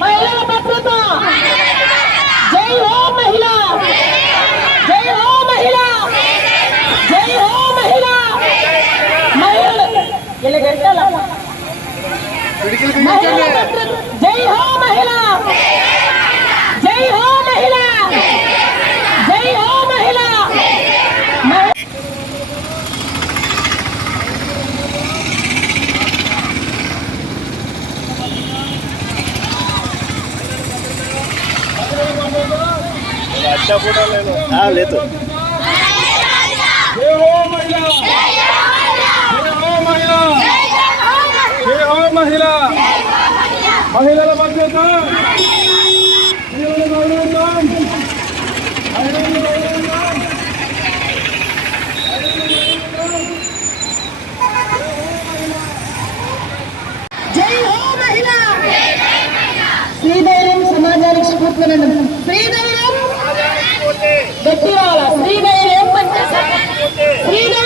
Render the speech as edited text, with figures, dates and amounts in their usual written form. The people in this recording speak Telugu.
మహిళల భద్రత, జై హో మహిళ, జై హో మహిళ, జై హో మహిళ. మహిళలు ఇలా గెట్టాల జై హో మహిళ, జై హో మహిళ, జై హో మహిళ. లేదు మహిళల భద్రత, జై హో మహిళ. శ్రీధైర్యం సమాజానికి స్ఫూర్తినివ్వండి. శ్రీధైర్యం గట్టివాళ్ళ శ్రీధైర్యం శ్రీధైర్యం